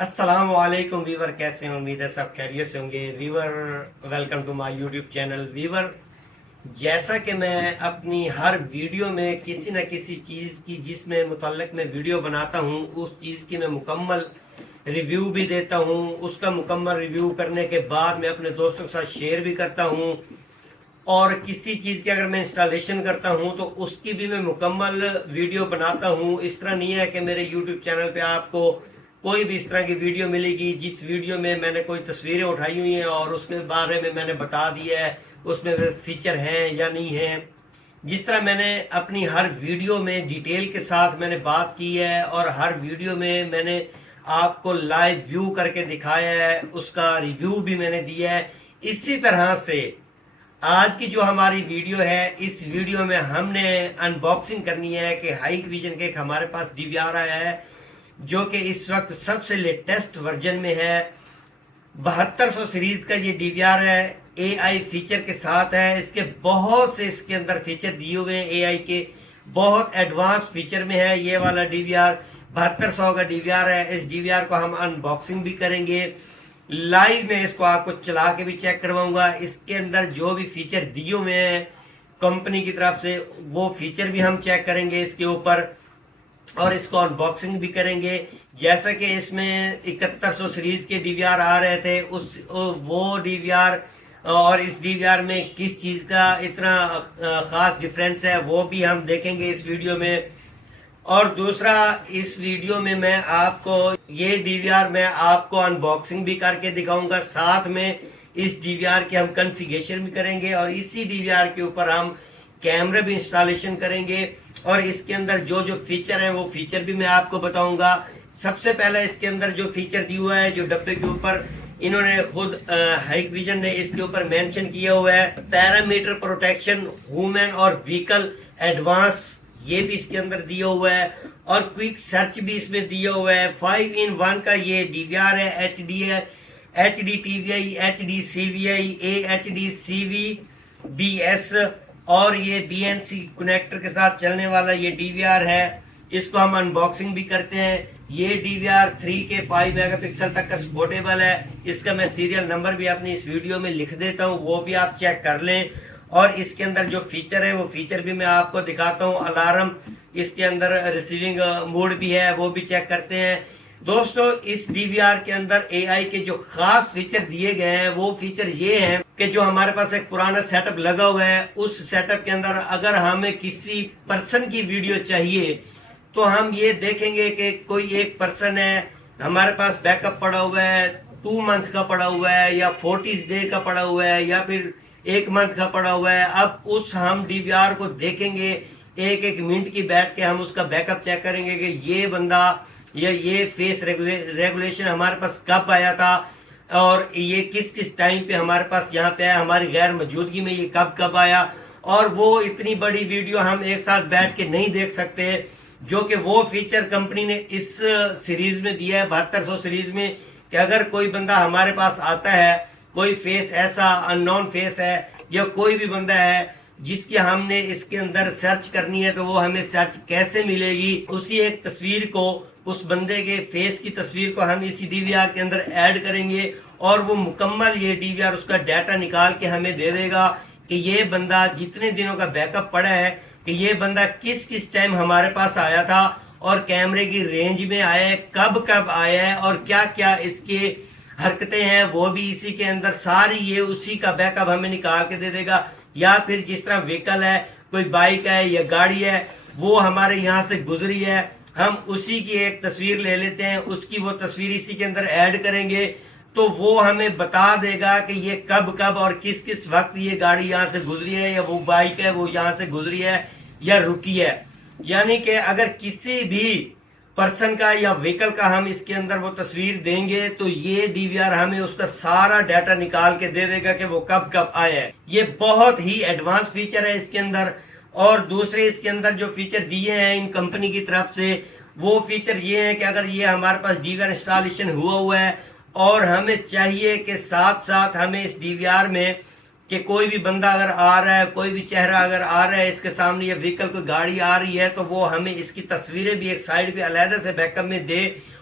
अस्सलाम वालेकुम वीवर, कैसे हैं? उम्मीद है सब खैरियत से होंगे। Viewer, welcome to my YouTube channel. Viewer, जैसा कि मैं अपनी हर वीडियो में किसी न किसी चीज़ की जिसमें मुतल्लिक मैं वीडियो बनाता हूँ, उस चीज़ की मैं मुकम्मल रिव्यू भी देता हूँ। उसका मुकम्मल रिव्यू करने के बाद मैं अपने दोस्तों के साथ शेयर भी करता हूँ। और किसी चीज़ की अगर मैं इंस्टॉलेशन करता हूँ तो उसकी भी मैं मुकम्मल वीडियो बनाता हूँ। इस तरह नहीं है कि मेरे यूट्यूब चैनल पे आपको कोई भी इस तरह की वीडियो मिलेगी जिस वीडियो में मैंने कोई तस्वीरें उठाई हुई हैं और उसके बारे में मैंने बता दिया है उसमें वे फीचर हैं या नहीं हैं। जिस तरह मैंने अपनी हर वीडियो में डिटेल के साथ मैंने बात की है और हर वीडियो में मैंने आपको लाइव व्यू करके दिखाया है, उसका रिव्यू भी मैंने दिया है। इसी तरह से आज की जो हमारी वीडियो है, इस वीडियो में हमने अनबॉक्सिंग करनी है कि हाई विजन के एक हमारे पास डीवीआर आया है जो कि इस वक्त सबसे लेटेस्ट वर्जन में है। 7200 सीरीज का ये डीवीआर है, एआई फीचर के साथ है। इसके बहुत से इसके अंदर फीचर दिए हुए हैं, एआई के बहुत एडवांस फीचर में है ये वाला डीवीआर। 7200 का डीवीआर है। इस डीवीआर को हम अनबॉक्सिंग भी करेंगे, लाइव में इसको आपको चला के भी चेक करवाऊंगा। इसके अंदर जो भी फीचर दिए हुए हैं कंपनी की तरफ से वो फीचर भी हम चेक करेंगे इसके ऊपर और इसको अनबॉक्सिंग भी करेंगे। जैसा कि इसमें 7100 सीरीज के डीवीआर आ रहे थे, उस वो डीवीआर और इस डीवीआर में किस चीज़ का इतना ख़ास डिफरेंस है वो भी हम देखेंगे इस वीडियो में। और दूसरा, इस वीडियो में मैं आपको ये डीवीआर मैं आपको अनबॉक्सिंग भी करके दिखाऊंगा, साथ में इस डीवीआर की हम कॉन्फ़िगरेशन भी करेंगे और इसी डीवीआर के ऊपर हम कैमरा भी इंस्टॉलेशन करेंगे और इसके अंदर जो जो फीचर है वो फीचर भी मैं आपको बताऊंगा। सबसे पहले इसके अंदर जो फीचर दिया हुआ है, जो डब्बे के ऊपर इन्होंने खुद हाइकविजन ने इसके ऊपर मेंशन किया हुआ है, पैरामीटर प्रोटेक्शन ह्यूमन और व्हीकल एडवांस, ये भी इसके अंदर दिया हुआ है और क्विक सर्च भी इसमें दिया हुआ है। 5-in-1 का ये डीवीआर है। H D TVI, H D CVI, H D CV B S और ये बीएनसी कनेक्टर के साथ चलने वाला ये डीवीआर है। इसको हम अनबॉक्सिंग भी करते हैं। ये डीवीआर 3K 5 मेगापिक्सल तक का सपोर्टेबल है। इसका मैं सीरियल नंबर भी अपनी इस वीडियो में लिख देता हूँ, वो भी आप चेक कर लें। और इसके अंदर जो फीचर है वो फीचर भी मैं आपको दिखाता हूँ। अलार्म, इसके अंदर रिसीविंग मोड भी है, वो भी चेक करते हैं। दोस्तों, इस डीवीआर के अंदर एआई के जो खास फीचर दिए गए हैं वो फीचर ये हैं कि जो हमारे पास एक पुराना सेटअप लगा हुआ है, उस सेटअप के अंदर अगर हमें किसी पर्सन की वीडियो चाहिए तो हम ये देखेंगे कि कोई एक पर्सन है, हमारे पास बैकअप पड़ा हुआ है, 2 मंथ का पड़ा हुआ है या 40 डे का पड़ा हुआ है या फिर 1 मंथ का पड़ा हुआ है। अब उस हम डीवीआर को देखेंगे, एक एक मिनट की बैठ के हम उसका बैकअप चेक करेंगे कि ये बंदा या ये फेस रेगुलेशन हमारे पास कब आया था और ये किस किस टाइम पे हमारे पास यहाँ पे आया, हमारी गैर मौजूदगी में ये कब कब आया। और वो इतनी बड़ी वीडियो हम एक साथ बैठ के नहीं देख सकते, जो कि वो फीचर कंपनी ने इस सीरीज में दिया है 7200 सीरीज में, कि अगर कोई बंदा हमारे पास आता है, कोई फेस ऐसा अननोन फेस है या कोई भी बंदा है जिसकी हमने इसके अंदर सर्च करनी है, तो वो हमें सर्च कैसे मिलेगी, उसी एक तस्वीर को, उस बंदे के फेस की तस्वीर को हम इसी डीवीआर के अंदर ऐड करेंगे और वो मुकम्मल ये डीवीआर उसका डाटा निकाल के हमें दे देगा कि ये बंदा जितने दिनों का बैकअप पड़ा है, कि ये बंदा किस किस टाइम हमारे पास आया था और कैमरे की रेंज में आया है, कब कब आया है और क्या क्या इसके हरकतें हैं, वो भी इसी के अंदर सारी ये उसी का बैकअप हमें निकाल के दे देगा। या फिर जिस तरह व्हीकल है, कोई बाइक है या गाड़ी है, वो हमारे यहाँ से गुजरी है, हम उसी की एक तस्वीर ले लेते हैं, उसकी वो तस्वीर इसी के अंदर ऐड करेंगे तो वो हमें बता देगा कि ये कब कब और किस किस वक्त ये गाड़ी यहाँ से गुजरी है या वो बाइक है वो यहाँ से गुजरी है या रुकी है। यानी कि अगर किसी भी पर्सन का या व्हीकल का हम इसके अंदर वो तस्वीर देंगे तो ये डीवीआर हमें उसका सारा डाटा निकाल के दे देगा कि वो कब कब आया है। ये बहुत ही एडवांस फीचर है इसके अंदर। और दूसरे इसके अंदर जो फीचर दिए हैं इन कंपनी की तरफ से, वो फीचर ये है कि अगर ये हमारे पास डीवीआर इंस्टॉलेशन हुआ है और हमें चाहिए कि साथ साथ हमें इस डीवीआर में कि कोई भी बंदा अगर आ रहा है, कोई भी चेहरा अगर आ रहा है इसके सामने, या व्हीकल कोई गाड़ी आ रही है, तो वो हमें इसकी तस्वीरें भी एक साइड पे अलहदा से बैकअप में दे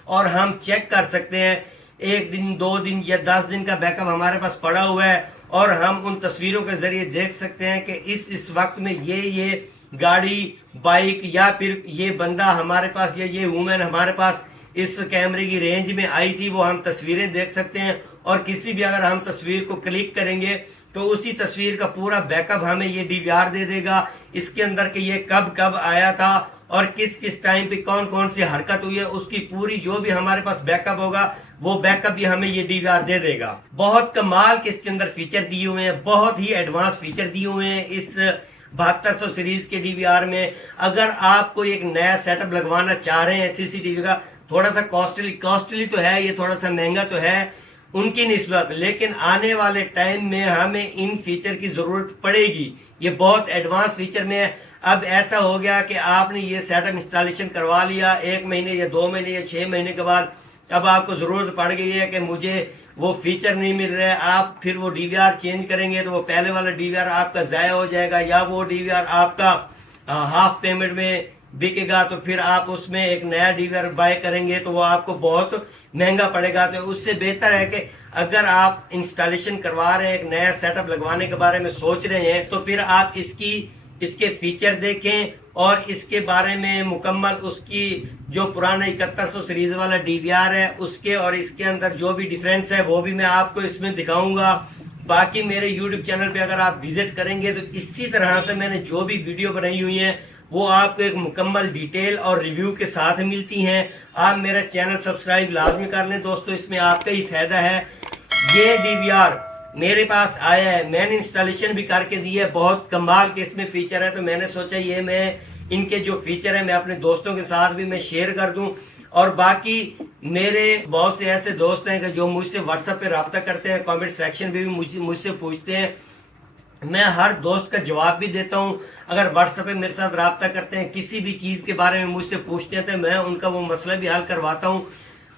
और हम चेक कर सकते हैं। 1 दिन 2 दिन या 10 दिन का बैकअप हमारे पास पड़ा हुआ है और हम उन तस्वीरों के ज़रिए देख सकते हैं कि इस वक्त में ये गाड़ी, बाइक या फिर ये बंदा हमारे पास या ये वूमेन हमारे पास इस कैमरे की रेंज में आई थी, वो हम तस्वीरें देख सकते हैं। और किसी भी अगर हम तस्वीर को क्लिक करेंगे तो उसी तस्वीर का पूरा बैकअप हमें ये डीवीआर दे देगा, इसके अंदर के ये कब कब आया था और किस किस टाइम पे कौन कौन सी हरकत हुई है, उसकी पूरी जो भी हमारे पास बैकअप होगा वो बैकअप भी हमें ये डीवीआर दे देगा। बहुत कमाल के इसके अंदर फीचर दिए हुए हैं, बहुत ही एडवांस फीचर दिए हुए हैं इस 7200 सीरीज के डीवीआर में। अगर आप कोई एक नया सेटअप लगवाना चाह रहे हैं सीसीटीवी का, थोड़ा सा कॉस्टली तो है, ये थोड़ा सा महंगा तो है उनकी निस्बत, लेकिन आने वाले टाइम में हमें इन फीचर की ज़रूरत पड़ेगी। ये बहुत एडवांस फीचर में है। अब ऐसा हो गया कि आपने ये सेटअप इंस्टॉलेशन करवा लिया 1 महीने या 2 महीने या 6 महीने के बाद, अब आपको ज़रूरत पड़ गई है कि मुझे वो फीचर नहीं मिल रहा है, आप फिर वो डीवीआर चेंज करेंगे तो वो पहले वाला डीवीआर आपका ज़ाया हो जाएगा या वो डीवीआर आपका हाफ पेमेंट में बिकेगा, तो फिर आप उसमें एक नया डीवीआर बाय करेंगे तो वो आपको बहुत महंगा पड़ेगा। तो उससे बेहतर है कि अगर आप इंस्टॉलेशन करवा रहे हैं, एक नया सेटअप लगवाने के बारे में सोच रहे हैं, तो फिर आप इसके फीचर देखें और इसके बारे में मुकम्मल उसकी जो पुराना 7100 सीरीज वाला डीवीआर है उसके और इसके अंदर जो भी डिफरेंस है वो भी मैं आपको इसमें दिखाऊंगा। बाकी मेरे YouTube चैनल पे अगर आप विजिट करेंगे तो इसी तरह से मैंने जो भी वीडियो बनाई हुई है वो आपको एक मुकम्मल डिटेल और रिव्यू के साथ मिलती हैं। आप मेरा चैनल सब्सक्राइब लाजमी कर लें दोस्तों, इसमें आपका ही फायदा है। ये डीवीआर मेरे पास आया है, मैंने इंस्टॉलेशन भी करके दी है, बहुत कमाल के इसमें फीचर है, तो मैंने सोचा ये मैं इनके जो फीचर है मैं अपने दोस्तों के साथ भी मैं शेयर कर दूं। और बाकी मेरे बहुत से ऐसे दोस्त हैं कि जो मुझसे व्हाट्सएप पे रब्ता करते हैं, कमेंट सेक्शन में भी मुझसे पूछते हैं, मैं हर दोस्त का जवाब भी देता हूं। अगर व्हाट्सएप पे मेरे साथ रब्ता करते हैं, किसी भी चीज़ के बारे में मुझसे पूछते हैं तो मैं उनका वो मसला भी हल करवाता हूं।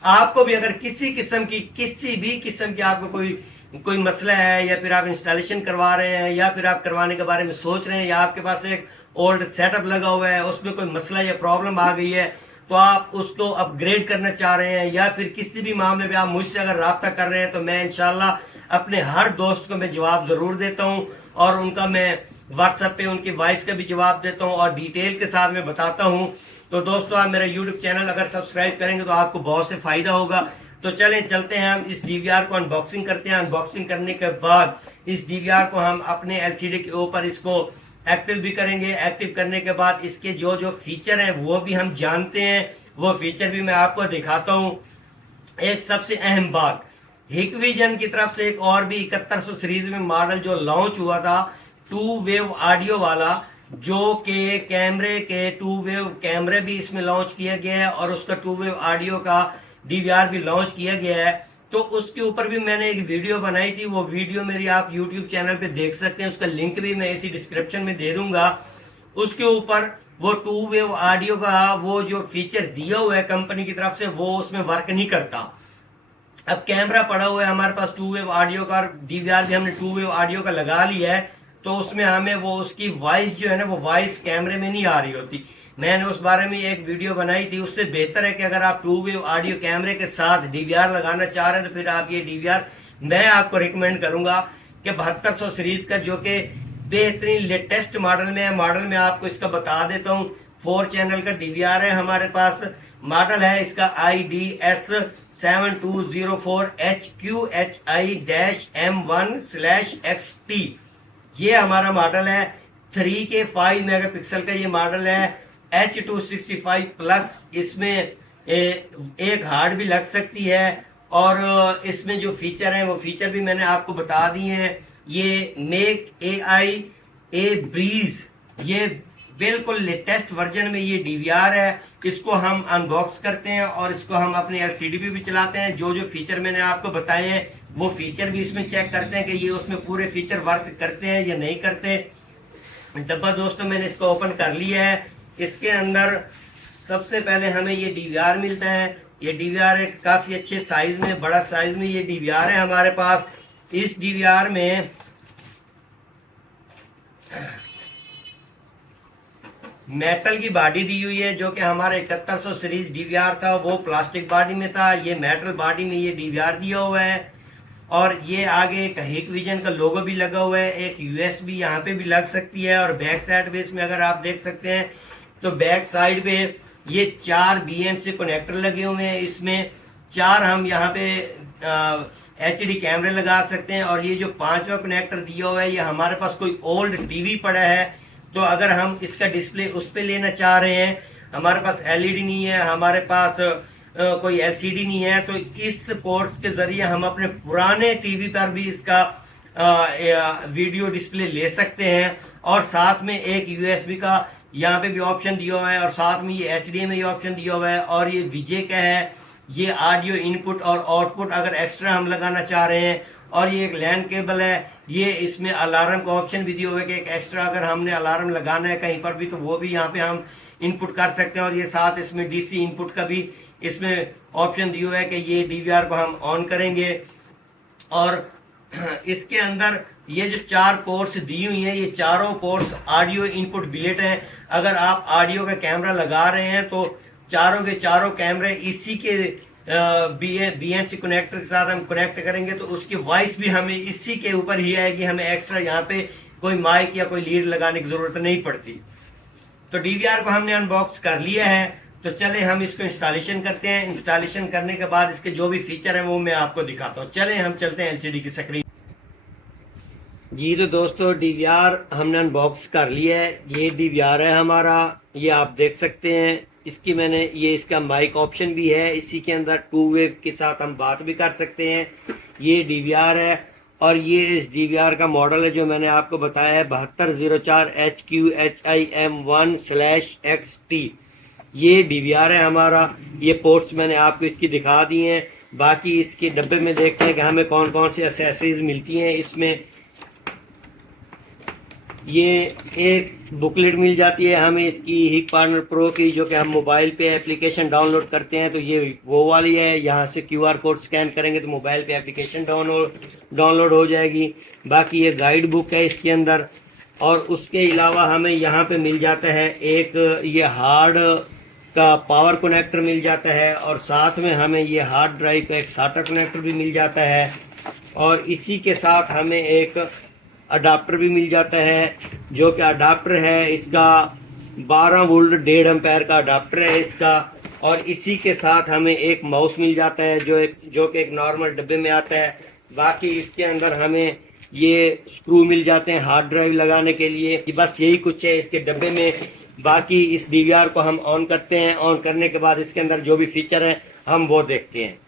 आपको भी अगर किसी भी किस्म की आपको कोई मसला है या फिर आप इंस्टॉलेशन करवा रहे हैं या फिर आप करवाने के बारे में सोच रहे हैं या आपके पास एक ओल्ड सेटअप लगा हुआ है उसमें कोई मसला या प्रॉब्लम आ गई है तो आप उसको अपग्रेड करना चाह रहे हैं या फिर किसी भी मामले में आप मुझसे अगर रब्ता कर रहे हैं तो मैं इंशाल्लाह अपने हर दोस्त को मैं जवाब ज़रूर देता हूं और उनका मैं व्हाट्सएप पे उनकी वॉइस का भी जवाब देता हूं और डिटेल के साथ मैं बताता हूं। तो दोस्तों आप मेरा यूट्यूब चैनल अगर सब्सक्राइब करेंगे तो आपको बहुत से फ़ायदा होगा। तो चलें चलते हैं, हम इस डीवीआर को अनबॉक्सिंग करते हैं। अनबॉक्सिंग करने के बाद इस डीवीआर को हम अपने एलसीडी के ऊपर इसको एक्टिव भी करेंगे। एक्टिव करने के बाद इसके जो जो फीचर हैं वो भी हम जानते हैं, वो फीचर भी मैं आपको दिखाता हूँ। एक सबसे अहम बात, हिकविजन की तरफ से एक और भी 7100 सीरीज में मॉडल जो लॉन्च हुआ था 2 वेव ऑडियो वाला, जो कि कैमरे के 2 वेव कैमरे भी इसमें लॉन्च किया गया है और उसका 2 वेव ऑडियो का डीवीआर भी लॉन्च किया गया है। तो उसके ऊपर भी मैंने एक वीडियो बनाई थी, वो वीडियो मेरी आप यूट्यूब चैनल पे देख सकते हैं, उसका लिंक भी मैं इसी डिस्क्रिप्शन में दे दूंगा। उसके ऊपर वो 2 वेव ऑडियो का वो जो फीचर दिया हुआ है कंपनी की तरफ से वो उसमें वर्क नहीं करता। अब कैमरा पड़ा हुआ है हमारे पास 2 वेव ऑडियो का, डीवीआर भी हमने 2 वेव ऑडियो का लगा लिया है, तो उसमें हमें वो उसकी वॉइस जो है ना वो वॉइस कैमरे में नहीं आ रही होती। मैंने उस बारे में एक वीडियो बनाई थी। उससे बेहतर है कि अगर आप 2 वेव ऑडियो कैमरे के साथ डीवीआर लगाना चाह रहे हैं तो फिर आप ये डीवीआर मैं आपको रिकमेंड करूंगा कि 7200 सीरीज का जो कि बेहतरीन लेटेस्ट मॉडल में है। मॉडल में आपको इसका बता देता हूँ, 4 चैनल का डीवीआर है हमारे पास। मॉडल है इसका IDS 7204 HQHI-M1/XT। ये हमारा मॉडल है। 3K 5 मेगापिक्सल का ये मॉडल है। H265 प्लस इसमें एक हार्ड भी लग सकती है और इसमें जो फीचर हैं वो फीचर भी मैंने आपको बता दिए हैं। ये मेक AI ए ब्रीज, ये बिल्कुल लेटेस्ट वर्जन में ये डीवीआर है। इसको हम अनबॉक्स करते हैं और इसको हम अपने एलसीडी पे भी चलाते हैं। जो जो फीचर मैंने आपको बताए हैं वो फीचर भी इसमें चेक करते हैं कि ये उसमें पूरे फीचर वर्क करते हैं या नहीं करते। डब्बा दोस्तों मैंने इसको ओपन कर लिया है। इसके अंदर सबसे पहले हमें ये डीवीआर मिलता है। ये डीवीआर एक काफ़ी अच्छे साइज में, बड़ा साइज में ये डीवीआर है हमारे पास। इस डीवीआर में मेटल की बॉडी दी हुई है, जो कि हमारा 7100 सीरीज डीवीआर था वो प्लास्टिक बॉडी में था, ये मेटल बॉडी में ये डीवीआर दिया हुआ है। और ये आगे एक हिकविजन का लोगो भी लगा हुआ है, एक यूएसबी यहाँ पे भी लग सकती है। और बैक साइड पे इसमें अगर आप देख सकते हैं तो बैक साइड पे ये 4 BNC कनेक्टर लगे हुए हैं। इसमें 4 हम यहाँ पे HD कैमरे लगा सकते हैं। और ये जो 5वां कनेक्टर दिया हुआ है, ये हमारे पास कोई ओल्ड टीवी पड़ा है तो अगर हम इसका डिस्प्ले उस पर लेना चाह रहे हैं, हमारे पास LED नहीं है, हमारे पास कोई LCD नहीं है, तो इस पोर्ट्स के जरिए हम अपने पुराने टीवी पर भी इसका वीडियो डिस्प्ले ले सकते हैं। और साथ में एक USB का यहाँ पे भी ऑप्शन दिया हुआ है, और साथ में ये HDMI ऑप्शन दिया हुआ है। और ये विजय का है, ये ऑडियो इनपुट और आउटपुट अगर एक्स्ट्रा हम लगाना चाह रहे हैं। और ये एक लैंड केबल है, ये इसमें अलार्म का ऑप्शन भी दिया हुआ है कि एक एक्स्ट्रा अगर हमने अलार्म लगाना है कहीं पर भी तो वो भी यहाँ पे हम इनपुट कर सकते हैं। और ये साथ इसमें DC इनपुट का भी इसमें ऑप्शन दिया हुआ है कि ये DVR को हम ऑन करेंगे। और इसके अंदर ये जो 4 पोर्ट्स दी हुई हैं, ये चारों पोर्ट्स ऑडियो इनपुट बिलेट हैं। अगर आप ऑडियो का कैमरा लगा रहे हैं तो चारों के चारों कैमरे इसी के BNC कनेक्टर के साथ हम कनेक्ट करेंगे तो उसकी वॉइस भी हमें इसी के ऊपर ही आएगी, हमें एक्स्ट्रा यहाँ पे कोई माइक या कोई लीड लगाने की जरूरत नहीं पड़ती। तो DVR को हमने अनबॉक्स कर लिया है, तो चले हम इसको इंस्टॉलेशन करते हैं। इंस्टॉलेशन करने के बाद इसके जो भी फीचर हैं वो मैं आपको दिखाता हूँ। चले हम चलते हैं LCD की स्क्रीन जी। तो दोस्तों DVR हमने अनबॉक्स कर लिया है, ये DVR है हमारा, ये आप देख सकते हैं। इसकी मैंने ये इसका माइक ऑप्शन भी है, इसी के अंदर 2 वे के साथ हम बात भी कर सकते हैं। ये DVR है और ये इस DVR का मॉडल है जो मैंने आपको बताया है 7204 HQHIM1/XT। ये DVR है हमारा। ये पोर्ट्स मैंने आपको इसकी दिखा दी हैं। बाकी इसके डब्बे में देखते हैं कि हमें कौन कौन सी एक्सेसरीज मिलती हैं। इसमें ये एक बुकलेट मिल जाती है हमें इसकी हिक पार्टनर प्रो की, जो कि हम मोबाइल पे एप्लीकेशन डाउनलोड करते हैं तो ये वो वाली है। यहाँ से QR कोड स्कैन करेंगे तो मोबाइल पे एप्लीकेशन डाउनलोड हो जाएगी। बाकी ये गाइड बुक है इसके अंदर। और उसके अलावा हमें यहाँ पे मिल जाता है एक ये हार्ड का पावर कनेक्टर मिल जाता है, और साथ में हमें ये हार्ड ड्राइव का एक SATA कनेक्टर भी मिल जाता है। और इसी के साथ हमें एक अडाप्टर भी मिल जाता है, जो कि अडाप्टर है इसका 12 वोल्ट 1.5 एम्पेयर का अडाप्टर है इसका। और इसी के साथ हमें एक माउस मिल जाता है जो कि एक नॉर्मल डब्बे में आता है। बाकी इसके अंदर हमें ये स्क्रू मिल जाते हैं हार्ड ड्राइव लगाने के लिए। बस यही कुछ है इसके डब्बे में। बाकी इस DVR को हम ऑन करते हैं, ऑन करने के बाद इसके अंदर जो भी फीचर है हम वो देखते हैं।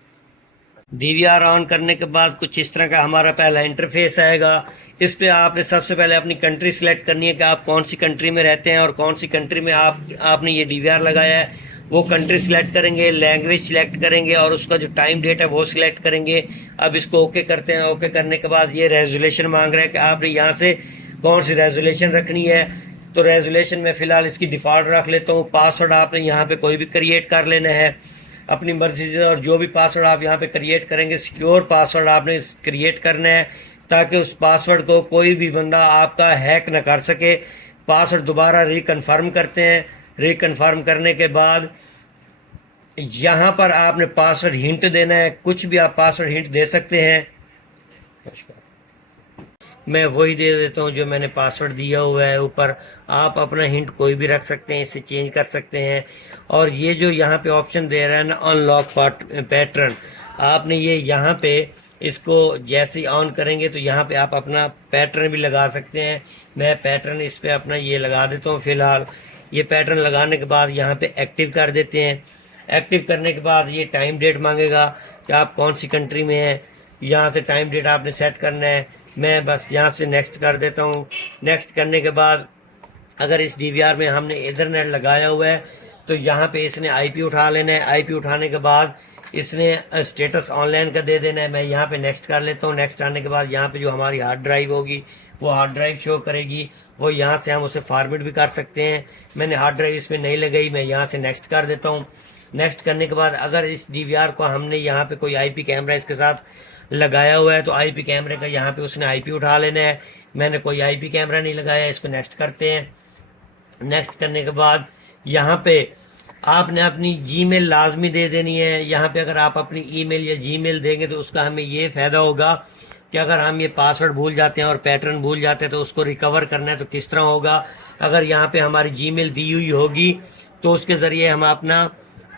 DVR ऑन करने के बाद कुछ इस तरह का हमारा पहला इंटरफेस आएगा। इस पे आपने सबसे पहले अपनी कंट्री सिलेक्ट करनी है कि आप कौन सी कंट्री में रहते हैं और कौन सी कंट्री में आपने ये DVR लगाया है। वो कंट्री सिलेक्ट करेंगे, लैंग्वेज सिलेक्ट करेंगे और उसका जो टाइम डेट है वो सिलेक्ट करेंगे। अब इसको ओके करते हैं। ओके करने के बाद ये रेजोल्यूशन मांग रहा है कि आपने यहाँ से कौन सी रेजोल्यूशन रखनी है। तो रेजोल्यूशन में फ़िलहाल इसकी डिफ़ॉल्ट रख लेता हूँ। पासवर्ड आपने यहाँ पे कोई भी क्रिएट कर लेना है अपनी मर्जी से, और जो भी पासवर्ड आप यहाँ पे क्रिएट करेंगे सिक्योर पासवर्ड आपने क्रिएट करना है ताकि उस पासवर्ड को कोई भी बंदा आपका हैक ना कर सके। पासवर्ड दोबारा रिकन्फर्म करते हैं। रिकन्फर्म करने के बाद यहाँ पर आपने पासवर्ड हिंट देना है, कुछ भी आप पासवर्ड हिंट दे सकते हैं। मैं वही दे देता हूँ जो मैंने पासवर्ड दिया हुआ है ऊपर। आप अपना हिंट कोई भी रख सकते हैं, इसे चेंज कर सकते हैं। और ये जो यहाँ पे ऑप्शन दे रहा है ना अनलॉक पैटर्न, आपने ये यहाँ पे इसको जैसे ही ऑन करेंगे तो यहाँ पे आप अपना पैटर्न भी लगा सकते हैं। मैं पैटर्न इस पर अपना ये लगा देता हूँ फ़िलहाल। ये पैटर्न लगाने के बाद यहाँ पे एक्टिव कर देते हैं। एक्टिव करने के बाद ये टाइम डेट मांगेगा कि आप कौन सी कंट्री में हैं। यहाँ से टाइम डेट आपने सेट करना है। मैं बस यहाँ से नेक्स्ट कर देता हूँ। नेक्स्ट करने के बाद अगर इस DVR में हमने इथरनेट लगाया हुआ है तो यहाँ पे इसने IP उठा लेना है। IP उठाने के बाद इसने स्टेटस ऑनलाइन का दे देना है। मैं यहाँ पे नेक्स्ट कर लेता हूँ। नेक्स्ट आने के बाद यहाँ पे जो हमारी हार्ड ड्राइव होगी वो हार्ड ड्राइव शो करेगी। वो यहाँ से हम उसे फॉर्मेट भी कर सकते हैं। मैंने हार्ड ड्राइव इसमें नहीं लगाई, मैं यहाँ से नेक्स्ट कर देता हूँ। नेक्स्ट करने के बाद अगर इस DVR को हमने यहाँ पे कोई IP कैमरा इसके साथ लगाया हुआ है तो IP कैमरे का यहाँ पे उसने IP उठा लेना है। मैंने कोई IP कैमरा नहीं लगाया, इसको नेक्स्ट करते हैं। नेक्स्ट करने के बाद यहाँ पे आपने अपनी जीमेल लाजमी दे देनी है। यहाँ पे अगर आप अपनी ईमेल या जीमेल देंगे तो उसका हमें ये फ़ायदा होगा कि अगर हम ये पासवर्ड भूल जाते हैं और पैटर्न भूल जाते हैं तो उसको रिकवर करना है तो किस तरह होगा। अगर यहाँ पे हमारी जीमेल दी हुई होगी तो उसके ज़रिए हम अपना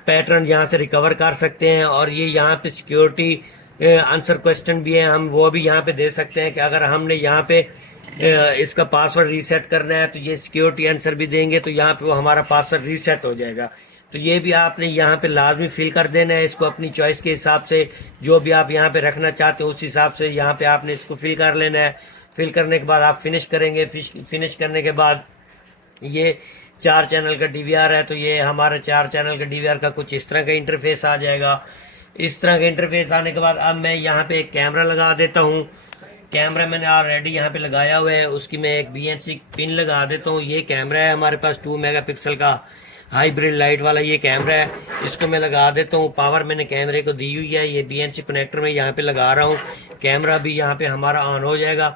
पैटर्न यहाँ से रिकवर कर सकते हैं। और ये यहाँ पे सिक्योरिटी आंसर क्वेश्चन भी है, हम वो भी यहाँ पे दे सकते हैं कि अगर हमने यहाँ पे इसका पासवर्ड रीसेट करना है तो ये सिक्योरिटी आंसर भी देंगे तो यहाँ पे वो हमारा पासवर्ड रीसेट हो जाएगा। तो ये भी आपने यहाँ पे लाजमी फिल कर देना है इसको अपनी चॉइस के हिसाब से, जो भी आप यहाँ पे रखना चाहते हो उस हिसाब से यहाँ पे आपने इसको फिल कर लेना है। फिल करने के बाद आप फिनिश करेंगे। फिनिश करने के बाद ये 4 चैनल का डीवीआर है तो ये हमारा 4 चैनल का डीवीआर का कुछ इस तरह का इंटरफेस आ जाएगा। इस तरह का इंटरफेस आने के बाद अब मैं यहाँ पे एक कैमरा लगा देता हूँ। कैमरा मैंने ऑलरेडी यहाँ पे लगाया हुआ है, उसकी मैं एक BNC पिन लगा देता हूँ। ये कैमरा है हमारे पास 2 मेगापिक्सल का हाइब्रिड लाइट वाला ये कैमरा है, इसको मैं लगा देता हूँ। पावर मैंने कैमरे को दी हुई है, ये BNC कनेक्टर में यहाँ पे लगा रहा हूँ। कैमरा भी यहाँ पे हमारा ऑन हो जाएगा।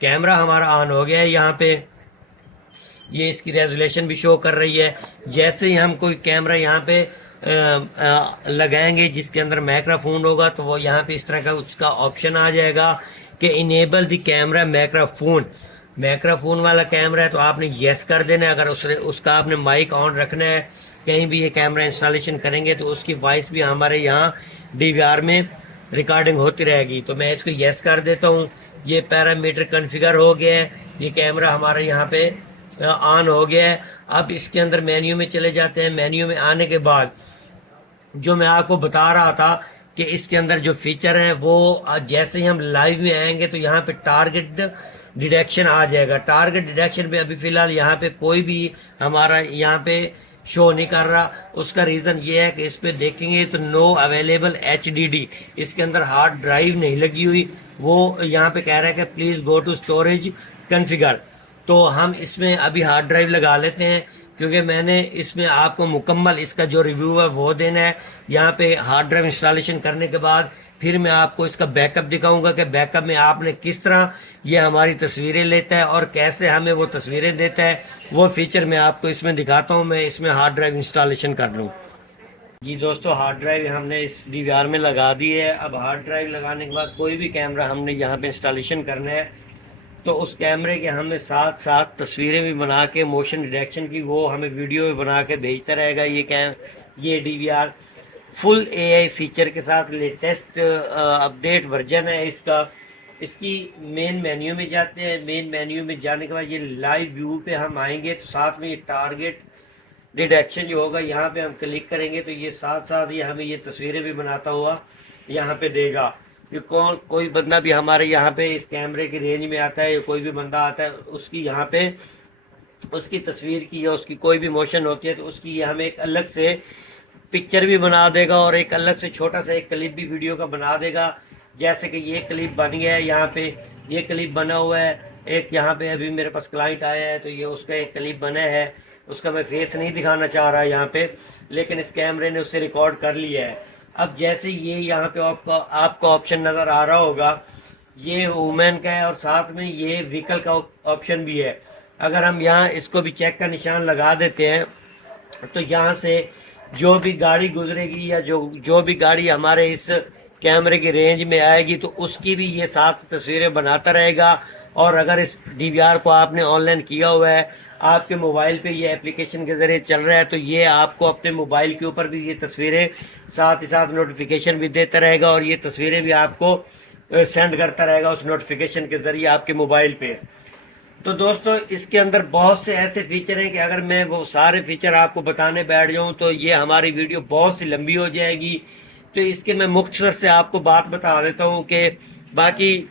कैमरा हमारा ऑन हो गया है। यहाँ पे ये इसकी रेजोल्यूशन भी शो कर रही है। जैसे ही हम कोई कैमरा यहाँ पे लगाएंगे जिसके अंदर माइक्रोफोन होगा तो वो यहाँ पे इस तरह का उसका ऑप्शन आ जाएगा कि enable the camera microphone. Microphone वाला कैमरा है तो आपने यस कर देना है। अगर उसका आपने माइक ऑन रखना है, कहीं भी ये कैमरा इंस्टॉलेशन करेंगे तो उसकी वॉइस भी हमारे यहाँ DVR में रिकॉर्डिंग होती रहेगी। तो मैं इसको यस कर देता हूँ। ये पैरामीटर कन्फिगर हो गया है, ये कैमरा हमारे यहाँ पे ऑन हो गया है। अब इसके अंदर मेन्यू में चले जाते हैं। मेन्यू में आने के बाद जो मैं आपको बता रहा था कि इसके अंदर जो फीचर है वो जैसे ही हम लाइव में आएंगे तो यहाँ पे टारगेट डिटेक्शन आ जाएगा। टारगेट डिटेक्शन में अभी फ़िलहाल यहाँ पे कोई भी हमारा यहाँ पे शो नहीं कर रहा। उसका रीज़न ये है कि इस पर देखेंगे तो नो अवेलेबल HDD, इसके अंदर हार्ड ड्राइव नहीं लगी हुई। वो यहाँ पे कह रहा है कि please go to storage configure. तो हम इसमें अभी हार्ड ड्राइव लगा लेते हैं क्योंकि मैंने इसमें आपको मुकम्मल इसका जो रिव्यू है वो देना है। यहाँ पे हार्ड ड्राइव इंस्टॉलेशन करने के बाद फिर मैं आपको इसका बैकअप दिखाऊंगा कि बैकअप में आपने किस तरह ये हमारी तस्वीरें लेता है और कैसे हमें वो तस्वीरें देता है। वो फीचर मैं आपको इसमें दिखाता हूँ। मैं इसमें हार्ड ड्राइव इंस्टॉलेशन कर लूँ। जी दोस्तों, हार्ड ड्राइव हमने इस DVR में लगा दी है। अब हार्ड ड्राइव लगाने के बाद कोई भी कैमरा हमने यहाँ पे इंस्टॉलेशन करना है तो उस कैमरे के हमें साथ साथ तस्वीरें भी बना के मोशन डिटेक्शन की वो हमें वीडियो भी बना के भेजता रहेगा। ये DVR फुल AI फीचर के साथ लेटेस्ट अपडेट वर्जन है इसका। इसकी मेन मेन्यू में जाते हैं। मेन मेन्यू में जाने के बाद ये लाइव व्यू पे हम आएंगे तो साथ में ये टारगेट डिटेक्शन जो होगा यहाँ पे हम क्लिक करेंगे तो ये साथ साथ ये हमें ये तस्वीरें भी बनाता हुआ यहाँ पे देगा। कि कोई बंदा भी हमारे यहाँ पे इस कैमरे की रेंज में आता है या कोई भी बंदा आता है उसकी यहाँ पे उसकी तस्वीर की या उसकी कोई भी मोशन होती है तो उसकी हमें एक अलग से पिक्चर भी बना देगा और एक अलग से छोटा सा एक क्लिप भी वीडियो का बना देगा। जैसे कि ये क्लिप बन गया है, यहाँ पे ये क्लिप बना हुआ है। एक यहाँ पे अभी मेरे पास क्लाइंट आया है तो ये उसका एक क्लिप बना है। उसका मैं फेस नहीं दिखाना चाह रहा यहाँ पे, लेकिन इस कैमरे ने उससे रिकॉर्ड कर लिया है। अब जैसे ये यहाँ पे आपको ऑप्शन नज़र आ रहा होगा, ये वुमेन का है और साथ में ये व्हीकल का ऑप्शन भी है। अगर हम यहाँ इसको भी चेक का निशान लगा देते हैं तो यहाँ से जो भी गाड़ी गुजरेगी या जो भी गाड़ी हमारे इस कैमरे की रेंज में आएगी तो उसकी भी ये साथ तस्वीरें बनाता रहेगा। और अगर इस DVR को आपने ऑनलाइन किया हुआ है, आपके मोबाइल पे ये एप्लीकेशन के ज़रिए चल रहा है तो ये आपको अपने मोबाइल के ऊपर भी ये तस्वीरें साथ ही साथ नोटिफिकेशन भी देता रहेगा और ये तस्वीरें भी आपको सेंड करता रहेगा उस नोटिफिकेशन के ज़रिए आपके मोबाइल पे। तो दोस्तों, इसके अंदर बहुत से ऐसे फीचर हैं कि अगर मैं वो सारे फीचर आपको बताने बैठ जाऊं तो ये हमारी वीडियो बहुत सी लंबी हो जाएगी। तो इसके मैं मुख्तसर से आपको बात बता देता हूं कि बाकी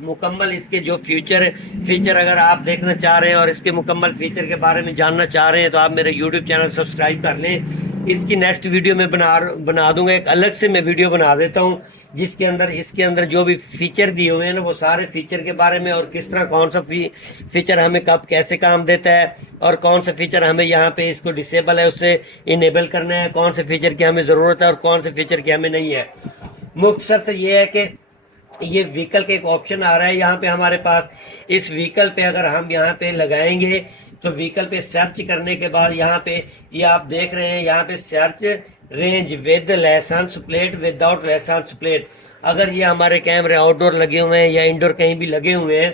मुकम्मल इसके जो फीचर अगर आप देखना चाह रहे हैं और इसके मुकम्मल फीचर के बारे में जानना चाह रहे हैं तो आप मेरे YouTube चैनल सब्सक्राइब कर लें। इसकी नेक्स्ट वीडियो में बना दूंगा, एक अलग से मैं वीडियो बना देता हूं जिसके अंदर इसके अंदर जो भी फीचर दिए हुए हैं ना वो सारे फीचर के बारे में और किस तरह कौन सा फीचर हमें कब कैसे काम देता है और कौन सा फीचर हमें यहाँ पे इसको डिसेबल है उससे इनेबल करना है, कौन से फीचर की हमें ज़रूरत है और कौन से फीचर की हमें नहीं है। मुख्तसर से ये है कि ये व्हीकल का एक ऑप्शन आ रहा है यहाँ पे हमारे पास। इस व्हीकल पे अगर हम यहाँ पे लगाएंगे तो व्हीकल पे सर्च करने के बाद यहाँ पे ये आप देख रहे हैं, यहाँ पे search range with license plate, without license plate. अगर ये हमारे कैमरे आउटडोर लगे हुए हैं या इंडोर कहीं भी लगे हुए हैं,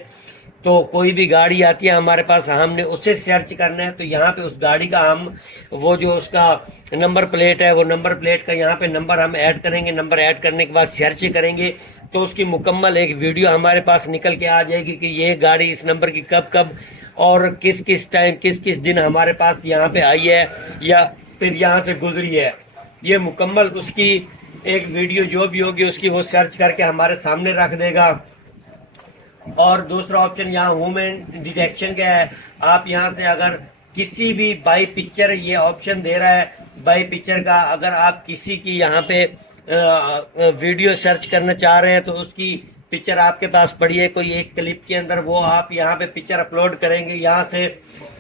तो कोई भी गाड़ी आती है हमारे पास, हमने उसे सर्च करना है, तो यहाँ पे उस गाड़ी का हम वो जो उसका नंबर प्लेट है, वो नंबर प्लेट का यहाँ पे नंबर हम ऐड करेंगे। नंबर ऐड करने के बाद सर्च करेंगे तो उसकी मुकम्मल एक वीडियो हमारे पास निकल के आ जाएगी कि ये गाड़ी इस नंबर की कब कब और किस किस टाइम किस किस दिन हमारे पास यहाँ पे आई है या फिर यहाँ से गुजरी है। ये मुकम्मल उसकी एक वीडियो जो भी होगी उसकी वो सर्च करके हमारे सामने रख देगा। और दूसरा ऑप्शन यहाँ वुमेन डिटेक्शन का है। आप यहाँ से अगर किसी भी बाई पिक्चर, ये ऑप्शन दे रहा है बाई पिक्चर का, अगर आप किसी की यहाँ पे वीडियो सर्च करना चाह रहे हैं तो उसकी पिक्चर आपके पास पड़ी है कोई एक क्लिप के अंदर, वो आप यहाँ पे पिक्चर अपलोड करेंगे यहाँ से,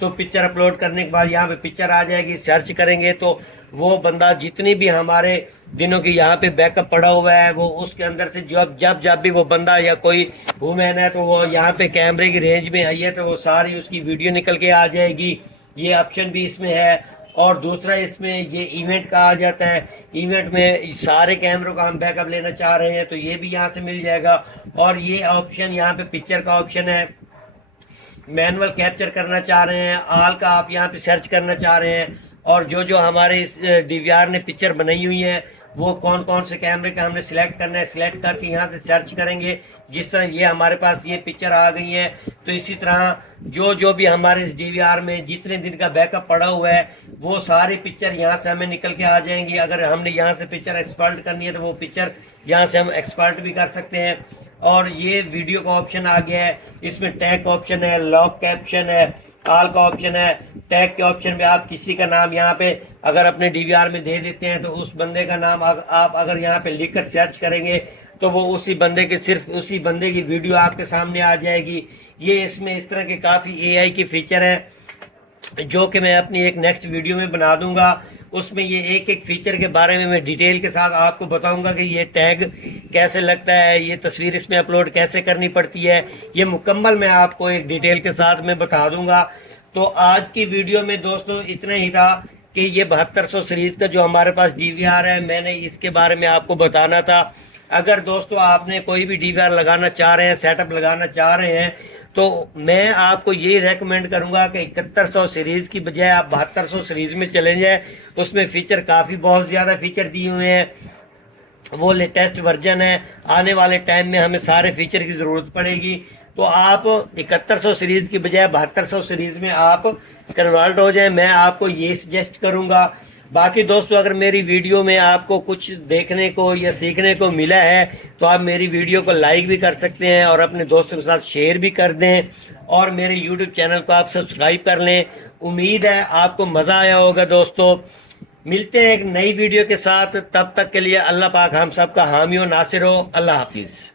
तो पिक्चर अपलोड करने के बाद यहाँ पे पिक्चर आ जाएगी। सर्च करेंगे तो वो बंदा जितनी भी हमारे दिनों की यहाँ पे बैकअप पड़ा हुआ है वो उसके अंदर से जब भी वो बंदा या कोई वुमेन है तो वो यहाँ पे कैमरे की रेंज में आई है तो वो सारी उसकी वीडियो निकल के आ जाएगी। ये ऑप्शन भी इसमें है। और दूसरा इसमें ये इवेंट का आ जाता है। इवेंट में सारे कैमरों का हम बैकअप लेना चाह रहे हैं तो ये भी यहाँ से मिल जाएगा। और ये ऑप्शन यहाँ पे पिक्चर का ऑप्शन है। मैनुअल कैप्चर करना चाह रहे हैं, ऑल का आप यहाँ पे सर्च करना चाह रहे हैं, और जो जो हमारे इस डीवीआर ने पिक्चर बनाई हुई है वो कौन कौन से कैमरे का हमने सिलेक्ट करना है, सिलेक्ट करके यहाँ से सर्च करेंगे। जिस तरह ये हमारे पास ये पिक्चर आ गई है, तो इसी तरह जो जो भी हमारे इस डीवीआर में जितने दिन का बैकअप पड़ा हुआ है वो सारी पिक्चर यहाँ से हमें निकल के आ जाएंगी। अगर हमने यहाँ से पिक्चर एक्सपर्ट करनी है तो वो पिक्चर यहाँ से हम एक्सपर्ट भी कर सकते हैं। और ये वीडियो का ऑप्शन आ गया है, इसमें टैग ऑप्शन है, लॉक कैप्शन है, ऑल का ऑप्शन है। टैग के ऑप्शन में आप किसी का नाम यहाँ पे अगर अपने डीवीआर में दे देते हैं तो उस बंदे का नाम आप अगर यहाँ पे लिखकर सर्च करेंगे तो वो उसी बंदे के सिर्फ उसी बंदे की वीडियो आपके सामने आ जाएगी। ये इसमें इस तरह के काफ़ी एआई की फीचर हैं जो कि मैं अपनी एक नेक्स्ट वीडियो में बना दूंगा। उसमें ये एक एक फीचर के बारे में मैं डिटेल के साथ आपको बताऊंगा कि ये टैग कैसे लगता है, ये तस्वीर इसमें अपलोड कैसे करनी पड़ती है, ये मुकम्मल मैं आपको एक डिटेल के साथ मैं बता दूंगा। तो आज की वीडियो में दोस्तों इतना ही था कि ये 7200 सीरीज़ का जो हमारे पास डीवीआर है, मैंने इसके बारे में आपको बताना था। अगर दोस्तों आपने कोई भी डीवीआर लगाना चाह रहे हैं, सेटअप लगाना चाह रहे हैं, तो मैं आपको ये रेकमेंड करूंगा कि 7100 सीरीज़ की बजाय आप 7200 सीरीज़ में चले जाएं। उसमें फ़ीचर काफ़ी बहुत ज़्यादा फ़ीचर दिए हुए हैं, वो लेटेस्ट वर्जन है। आने वाले टाइम में हमें सारे फीचर की ज़रूरत पड़ेगी, तो आप 7100 सीरीज़ की बजाय 7200 सीरीज़ में आप कन्वर्ट हो जाएं। मैं आपको ये सजेस्ट करूंगा। बाकी दोस्तों अगर मेरी वीडियो में आपको कुछ देखने को या सीखने को मिला है तो आप मेरी वीडियो को लाइक भी कर सकते हैं और अपने दोस्तों के साथ शेयर भी कर दें, और मेरे यूट्यूब चैनल को आप सब्सक्राइब कर लें। उम्मीद है आपको मज़ा आया होगा। दोस्तों मिलते हैं एक नई वीडियो के साथ, तब तक के लिए अल्लाह पाक हम सब का हामी और नासिर हो। अल्लाह हाफिज़।